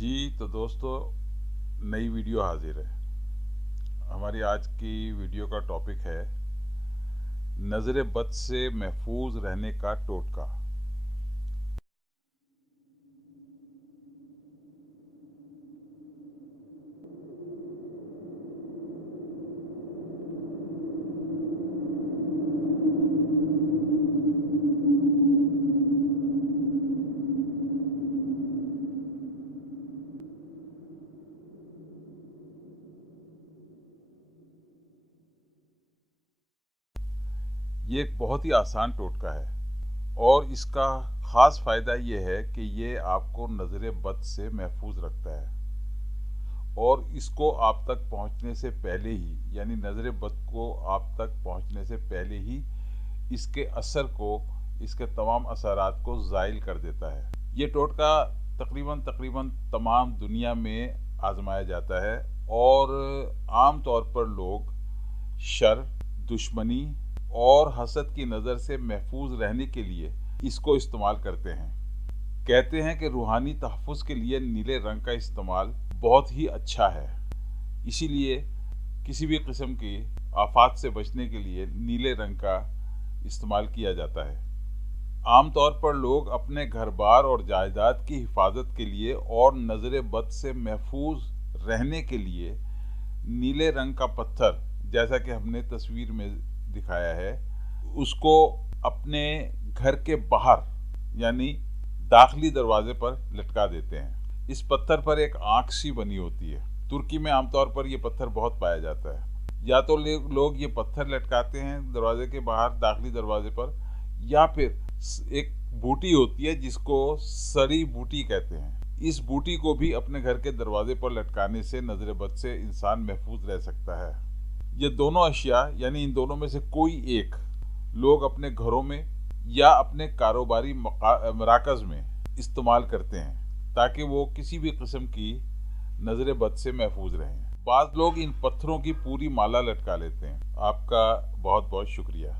जी तो दोस्तों, नई वीडियो हाजिर है। हमारी आज की वीडियो का टॉपिक है नज़र बद से महफूज रहने का टोटका। ये एक बहुत ही आसान टोटका है और इसका ख़ास फ़ायदा ये है कि ये आपको नज़र बद से महफूज रखता है और इसको आप तक पहुंचने से पहले ही, यानी नज़र बद को आप तक पहुंचने से पहले ही इसके असर को, इसके तमाम असरात को ज़ाइल कर देता है। ये टोटका तकरीबन तमाम दुनिया में आजमाया जाता है और आम तौर पर लोग शर, दुश्मनी और हसद की नज़र से महफूज रहने के लिए इसको इस्तेमाल करते हैं। कहते हैं कि रूहानी तहफ़्फ़ुज़ के लिए नीले रंग का इस्तेमाल बहुत ही अच्छा है, इसीलिए किसी भी किस्म की आफात से बचने के लिए नीले रंग का इस्तेमाल किया जाता है। आम तौर पर लोग अपने घर बार और जायदाद की हिफाजत के लिए और नज़र बद से महफूज रहने के लिए नीले रंग का पत्थर, जैसा कि हमने तस्वीर में दिखाया है, उसको अपने घर के बाहर यानी दाखिली दरवाजे पर लटका देते हैं। इस पत्थर पर एक आँख सी बनी होती है। तुर्की में आमतौर पर यह पत्थर बहुत पाया जाता है। या तो लोग ये पत्थर लटकाते हैं दरवाजे के बाहर दाखिली दरवाजे पर, या फिर एक बूटी होती है जिसको सरी बूटी कहते हैं। इस बूटी को भी अपने घर के दरवाजे पर लटकाने से नज़र बद से इंसान महफूज रह सकता है। ये दोनों अशिया, यानी इन दोनों में से कोई एक, लोग अपने घरों में या अपने कारोबारी मराकज़ में इस्तेमाल करते हैं ताकि वो किसी भी किस्म की नज़र बद से महफूज रहें। बाद लोग इन पत्थरों की पूरी माला लटका लेते हैं। आपका बहुत बहुत शुक्रिया।